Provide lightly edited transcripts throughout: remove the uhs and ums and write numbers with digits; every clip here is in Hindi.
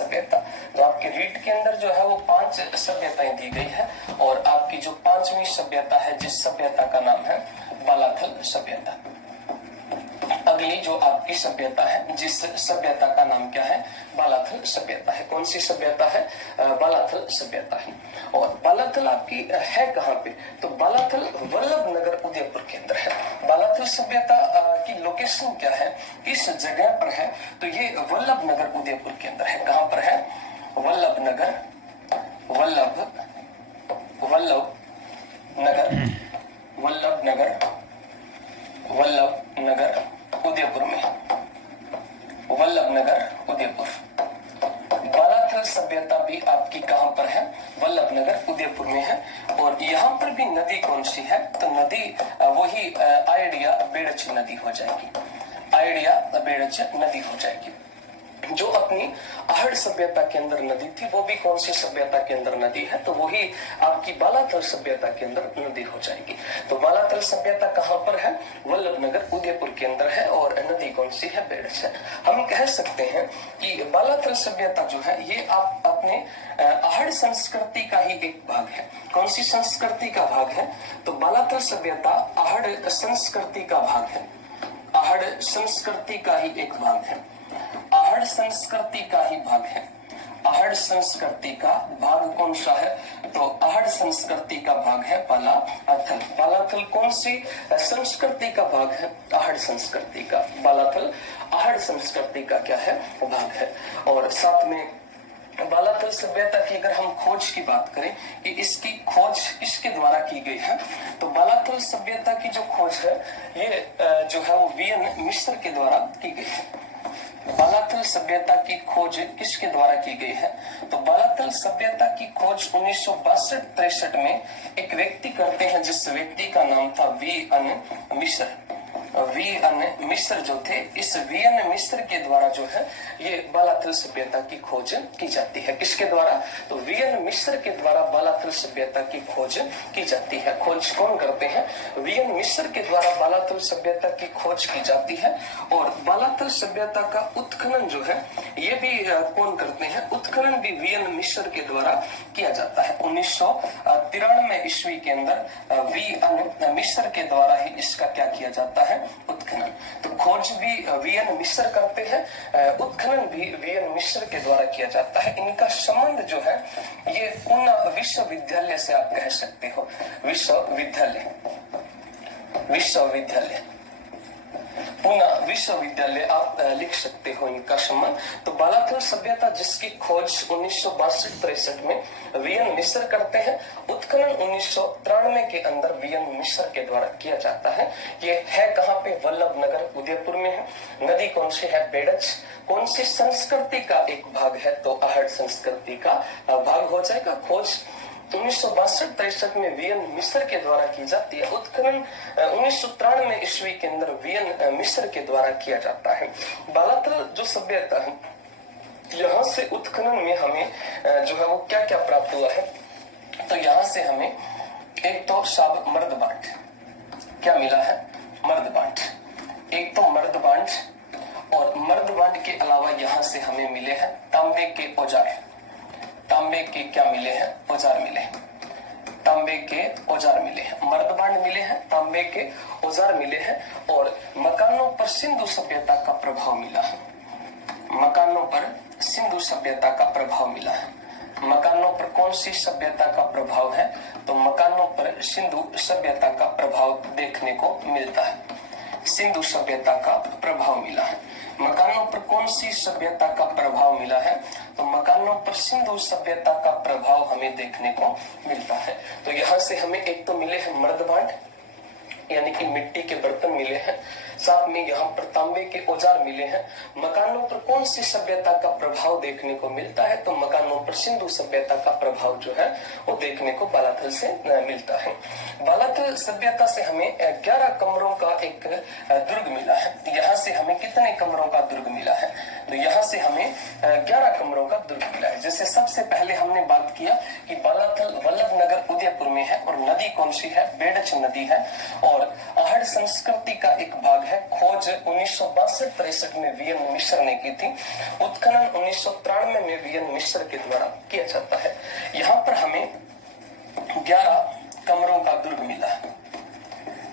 सभ्यता। तो आपके रीड के अंदर जो है वो 5 सभ्यताएं दी गई है और आपकी जो 5वीं सभ्यता है जिस सभ्यता का नाम है बालाथल सभ्यता। अगली जो आपकी सभ्यता है जिस सभ्यता का नाम क्या है बालाथल सभ्यता है। कौन सी सभ्यता है? बालाथल सभ्यता है। और बालाथल आपकी है कहाँ पे? तो बालाथल वल्लभ नगर उदयपुर के अंदर है। बालाथल सभ्यता की लोकेशन क्या है, किस जगह पर है? तो ये वल्लभ नगर उदयपुर के अंदर है। कहाँ पर है? वल्लभ नगर, वल्लभ नगर उदयपुर में, वल्लभ नगर उदयपुर। बालाथल सभ्यता भी आपकी कहां पर है? वल्लभ नगर उदयपुर में है। और यहाँ पर भी नदी कौन सी है? तो नदी वही आयडिया बेड़च नदी हो जाएगी, आयडिया बेड़च नदी हो जाएगी। जो अपनी आहड़ सभ्यता के अंदर नदी थी वो भी कौन सी सभ्यता के अंदर नदी है? तो वही आपकी बालाथल सभ्यता के अंदर नदी हो जाएगी। तो बालाथल सभ्यता कहाँ पर है? वल्लभ नगर उदयपुर के अंदर है और नदी कौन सी है? बेड़च है। हम कह सकते हैं कि बालाथल सभ्यता जो है ये आप अपने आहड़ संस्कृति का ही एक भाग है। कौन सी संस्कृति का भाग है? तो बालाथल सभ्यता आहड़ संस्कृति का भाग है, आहड़ संस्कृति का ही एक भाग है, आहड़ संस्कृति का ही भाग है। आहड़ संस्कृति का भाग कौन सा है? तो आहड़ संस्कृति का भाग है बालाथल। बालाथल कौन सी संस्कृति का भाग है? आहड़ संस्कृति का। बालाथल आहड़ संस्कृति का क्या है? भाग है। और साथ में बालाथल सभ्यता की अगर हम खोज की बात करें कि इसकी खोज किसके द्वारा की गई है, तो बालाथल सभ्यता की जो खोज है ये जो है वो वीएन मिस्र के द्वारा की गई है। बालाथल सभ्यता की खोज किसके द्वारा की गई है? तो बालाथल सभ्यता की खोज 1962-63 में एक व्यक्ति करते हैं जिस व्यक्ति का नाम था वीएन मिस्र। वीएन मिस्र जो थे, इस वीएन मिस्र के द्वारा जो है ये बालाथल सभ्यता की खोज की जाती है। किसके द्वारा? तो वीएन मिस्र के द्वारा बालाथल सभ्यता की खोज की जाती है। खोज कौन करते हैं? वीएन मिस्र के द्वारा बालाथल सभ्यता की खोज की जाती है। और बालाथल सभ्यता का उत्खनन जो है ये भी कौन करते हैं? उत्खनन भी वीएन मिस्र के द्वारा किया जाता है। 1993 ईस्वी के अंदर वीएन मिस्र के द्वारा ही इसका क्या किया जाता है? उत्खनन। तो खोज भी वीएन मिस्र करते हैं, उत्खनन भी वीएन मिस्र के द्वारा किया जाता है। इनका संबंध जो है ये पूना विश्वविद्यालय से आप कह सकते हो, विश्वविद्यालय, विश्वविद्यालय, पूना विश्वविद्यालय आप लिख सकते हो इनका संबंध। तो बालाथल सभ्यता जिसकी खोज 1962-63 में वीएन मिस्र करते हैं, उत्खनन 1993 के अंदर वीएन मिस्र के द्वारा किया जाता है। ये है कहाँ पे? वल्लभ नगर उदयपुर में है। नदी कौन सी है? बेड़च। कौन सी संस्कृति का एक भाग है? तो आहड़ संस्कृति का भाग हो जाएगा। खोज 1962-63 में वीएन मिस्र के द्वारा की जाती है। उत्खनन 1993 ईस्वी के अंदर वीएन मिस्र के द्वारा किया जाता है। बालाथल जो सभ्यता है यहाँ से उत्खनन में हमें जो है वो क्या क्या प्राप्त हुआ है? तो यहाँ से हमें एक तो शाब मर्दबांट क्या मिला है? मर्दबांट। एक तो मर्दबांट, और मर्दबांट के अलावा यहाँ से हमें मिले हैं तांबे के औजार। तांबे के क्या मिले हैं? औजार मिले हैं। तांबे के औजार मिले हैं, मर्दबांड मिले हैं, तांबे के औजार मिले हैं। और मकानों पर सिंधु सभ्यता का प्रभाव मिला है। मकानों पर सिंधु सभ्यता का प्रभाव मिला है। मकानों पर कौन सी सभ्यता का प्रभाव है? तो मकानों पर सिंधु सभ्यता का प्रभाव देखने को मिलता है। सिंधु सभ्यता का प्रभाव मिला है। मकानों पर कौन सी सभ्यता का प्रभाव मिला है? तो मकानों पर सिंधु सभ्यता का प्रभाव हमें देखने को मिलता है। तो यहाँ से हमें एक तो मिले हैं मर्दबांड यानी कि मिट्टी के बर्तन मिले हैं, साथ में यहाँ पर तांबे के औजार मिले हैं। मकानों पर कौन सी सभ्यता का प्रभाव देखने को मिलता है? तो मकानों पर सिंधु सभ्यता का प्रभाव जो है वो देखने को बालाथल से मिलता है। बालाथल सभ्यता से हमें 11 कमरों का एक दुर्ग मिला है। यहाँ से हमें कितने कमरों का दुर्ग मिला है? तो यहाँ से हमें 11 कमरों का दुर्ग मिला है। जैसे सबसे पहले हमने बात किया कि बालाथल वल्लभ नगर उदयपुर में है और नदी कौन सी है? बेड़च नदी है। और आहड़ संस्कृति का एक भाग है। खोज 1962-63 में वीएन मिश्र ने की थी। उत्खनन 1993 में वीएन मिश्र के द्वारा किया जाता है। यहाँ पर हमें 11 कमरों का दुर्ग मिला है।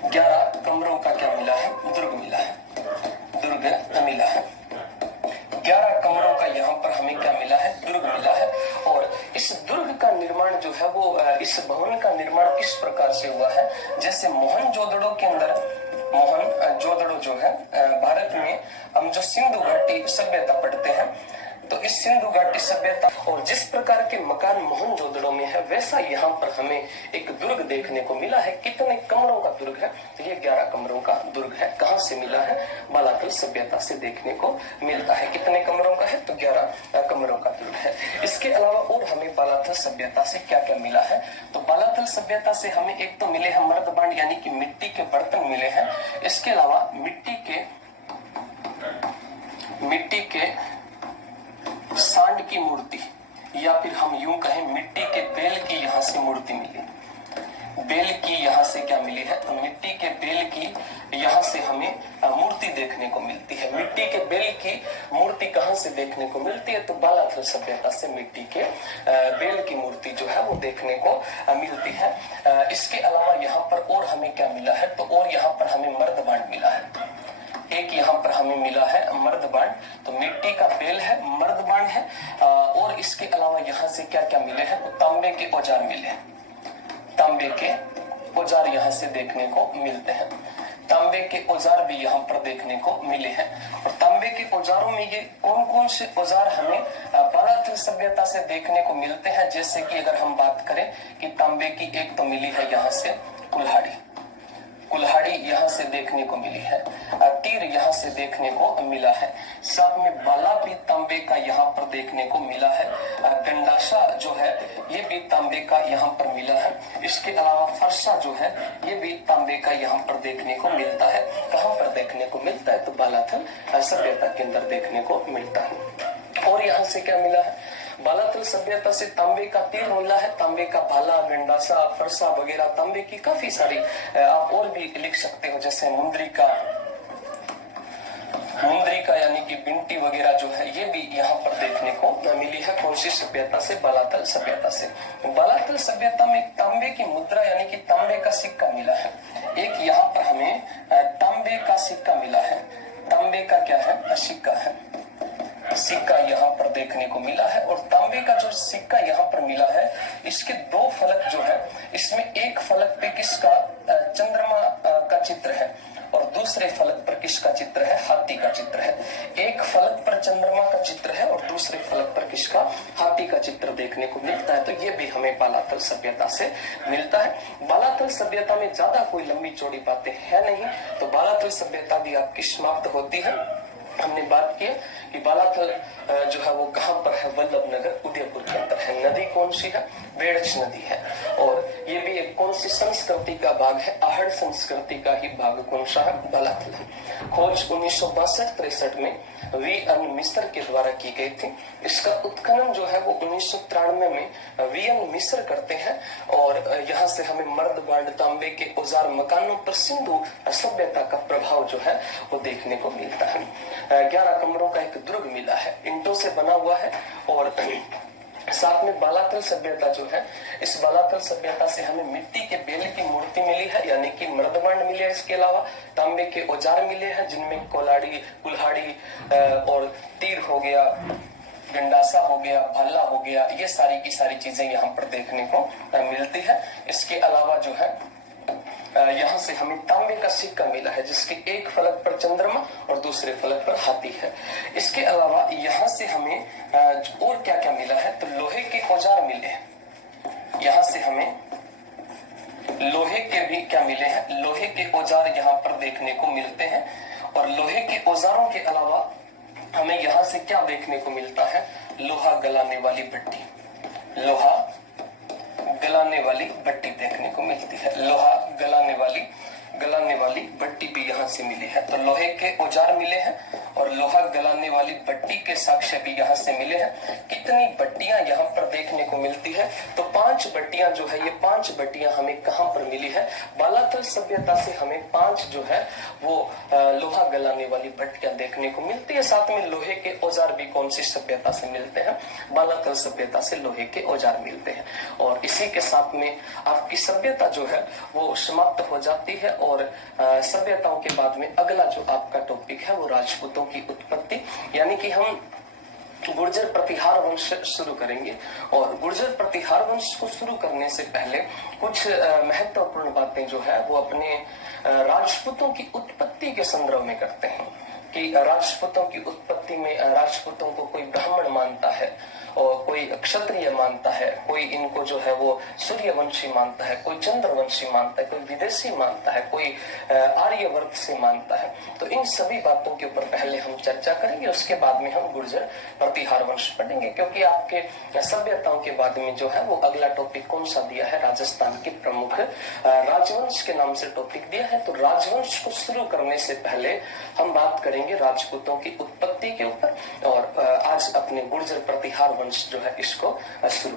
11 कमरों का क्या मिला है? दुर्ग मिला है। दुर्ग मिला है। 11 कमरों का यहाँ पर हमें क्या मिला है? दुर्ग मिला है। और इस दुर्ग का निर्माण जो है वो इस भवन का निर्माण किस प्रकार से हुआ है? जैसे मोहनजोदड़ो के अंदर, मोहनजोदड़ो जो है भारत में हम जो सिंधु घाटी सभ्यता पढ़ते हैं, तो इस सिंधु घाटी सभ्यता और जिस प्रकार के मकान मोहनजोदड़ो में है, वैसा यहाँ पर हमें एक दुर्ग देखने को मिला है। कितने कमरों का दुर्ग है? तो ये 11 कमरों का दुर्ग है। कहाँ से मिला है? बालाथल सभ्यता से देखने को मिलता है। कितने कमरों का है? तो 11 कमरों का दुर्ग है। इसके अलावा और हमें बालाथल सभ्यता से क्या क्या मिला है? तो बालाथल सभ्यता से हमें एक तो मिले हैं मर्दबांड यानी कि मिट्टी के बर्तन मिले हैं। इसके अलावा मिट्टी के सांड की मूर्ति, या फिर हम यूं कहें मिट्टी के बेल की यहाँ से मूर्ति मिली। बेल की यहाँ से क्या मिली है? तो मिट्टी के बेल की यहाँ से हमें मूर्ति देखने को मिलती है। मिट्टी के बेल की मूर्ति कहाँ से देखने को मिलती है? तो बालाथल सभ्यता से मिट्टी के बेल की मूर्ति जो है वो देखने को मिलती है। इसके अलावा यहाँ पर और हमें क्या मिला है? तो और यहाँ पर हमें मर्दबांड मिला है। एक यहाँ पर हमें मिला है मर्दबांड। तो मिट्टी का बेल है, मर्दबांड है, और इसके अलावा यहाँ से क्या क्या मिले हैं? तो तांबे के औजार मिले हैं। तांबे के औजार यहाँ से देखने को मिलते हैं। तांबे के औजार भी यहाँ पर देखने को मिले हैं। और तांबे के औजारों में ये कौन कौन से औजार हमें बालाथल सभ्यता से देखने को मिलते हैं? जैसे कि अगर हम बात करें कि तांबे की एक तो मिली है यहाँ से कुल्हाड़ी, कुल्हाड़ी यहाँ से देखने को मिली है। तीर यहाँ से देखने को मिला है। साथ में बाला भी तांबे का यहाँ पर देखने को मिला है। गंडासा जो है ये भी तांबे का यहाँ पर मिला है। इसके अलावा फरसा जो है ये भी तांबे का यहाँ पर देखने को मिलता है। कहाँ पर देखने को मिलता है? तो बालाथल सभ्यता के अंदर देखने को मिलता है। और यहाँ से क्या मिला है? बालाथल सभ्यता से तांबे का तीर मिला है। तांबे का भाला, गंडासा, फरसा वगैरह तांबे की काफी सारी आप और भी लिख सकते हो। जैसे मुंद्रिका यानी कि बिंटी वगैरह जो है ये भी यहाँ पर देखने को मिली है। कौन सी सभ्यता से? बालाथल सभ्यता से। बालाथल सभ्यता में तांबे की मुद्रा यानी कि तांबे का सिक्का मिला है। एक यहाँ पर हमें तांबे का सिक्का मिला है। तांबे का क्या है? सिक्का है। सिक्का यहाँ पर देखने को मिला है। और तांबे का जो सिक्का यहाँ पर मिला है, इसके 2 फलक जो है, इसमें एक फलक पे किसका? चंद्रमा का चित्र है, और दूसरे फलक पर किसका चित्र है? हाथी का चित्र है। एक फलक पर चंद्रमा का चित्र है और दूसरे फलक पर किसका? हाथी का चित्र देखने को मिलता है। तो ये भी हमें बालाथल सभ्यता से मिलता है। बालाथल सभ्यता में ज्यादा कोई लंबी चौड़ी बातें है नहीं, तो बालाथल सभ्यता भी आपकी समाप्त होती है। हमने बात की कि बालाथल जो है वो कहाँ पर है? वल्लभनगर उदयपुर के अंदर है। नदी कौन सी है? बेड़च नदी है। और ये भी एक कौन सी संस्कृति का भाग है? आहड़ संस्कृति का ही भाग कौन सा है? बालाथल है। खोज 1962-63 में वीएन मिश्र के द्वारा की गई थी। इसका उत्खनन जो है वो 1993 में वीएन मिश्र करते हैं। और यहाँ से हमें मर्दबांड, तांबे के औजार, मकानों पर सिंधु सभ्यता का प्रभाव जो है वो देखने को मिलता है। 11 कमरों का एक दुर्ग मिला है, ईंटों से बना हुआ है। और साथ में बालाथल सभ्यता जो है, इस बालाथल सभ्यता से हमें मिट्टी के बेल की मूर्ति मिली है, यानी कि मर्दबांड मिले हैं। इसके अलावा तांबे के औजार मिले हैं, जिनमें कुल्हाड़ी और तीर हो गया, गंडासा हो गया, भाला हो गया, ये सारी की सारी चीजें यहाँ पर देखने को मिलती है। इसके अलावा जो है यहाँ से हमें तांबे का सिक्का मिला है, जिसके एक फलक पर चंद्रमा और दूसरे फलक पर हाथी है। इसके अलावा यहाँ से हमें और क्या क्या मिला है? तो लोहे के औजार मिले हैं। यहाँ से हमें लोहे के भी क्या मिले हैं? लोहे के औजार यहाँ पर देखने को मिलते हैं। और लोहे के औजारों के अलावा हमें यहाँ से क्या देखने को मिलता है? लोहा गलाने वाली भट्टी। लोहा गलाने वाली भट्टी देखने को मिलती है। लोहा गलाने वाली भट्टी भी यहाँ से मिली है। तो लोहे के औजार मिले हैं और लोहा गलाने वाली भट्टी के साक्ष्य भी यहाँ से मिले हैं। कितनी भट्टियां यहाँ पर देखने को मिलती है? तो 5 भट्टियां जो है, ये 5 भट्टियां हमें कहाँ पर मिली है? बालाथल सभ्यता से हमें 5 जो है वो लोहा गलाने वाली भट्टियां देखने को मिलती है। साथ में लोहे के औजार भी कौन सी सभ्यता से मिलते हैं? बालाथल सभ्यता से लोहे के औजार मिलते हैं। और इसी के साथ में आपकी सभ्यता जो है वो समाप्त हो जाती है। और सभ्यताओं के बाद में अगला जो आपका टॉपिक है वो राजपूतों की उत्पत्ति, यानी कि हम गुर्जर प्रतिहार वंश शुरू करेंगे। और गुर्जर प्रतिहार वंश को शुरू करने से पहले कुछ महत्वपूर्ण बातें जो है वो अपने राजपूतों की उत्पत्ति के संदर्भ में करते हैं कि राजपूतों की उत्पत्ति में राजपूतों को कोई ब्राह्मण मानता है और कोई क्षत्रिय मानता है, कोई इनको जो है वो सूर्यवंशी मानता है, कोई चंद्रवंशी मानता है, कोई विदेशी मानता है, कोई आर्यवर्त से मानता है। तो इन सभी बातों के ऊपर पहले हम चर्चा करेंगे, उसके बाद में हम गुर्जर प्रतिहार वंश पढ़ेंगे। क्योंकि आपके सभ्यताओं के बाद में जो है वो अगला टॉपिक कौन सा दिया है? राजस्थान की प्रमुख राजवंश के नाम से टॉपिक दिया है। तो राजवंश को शुरू करने से पहले हम बात करेंगे राजपूतों की उत्पत्ति के ऊपर। और आज अपने गुर्जर प्रतिहार वंश जो है इसको शुरू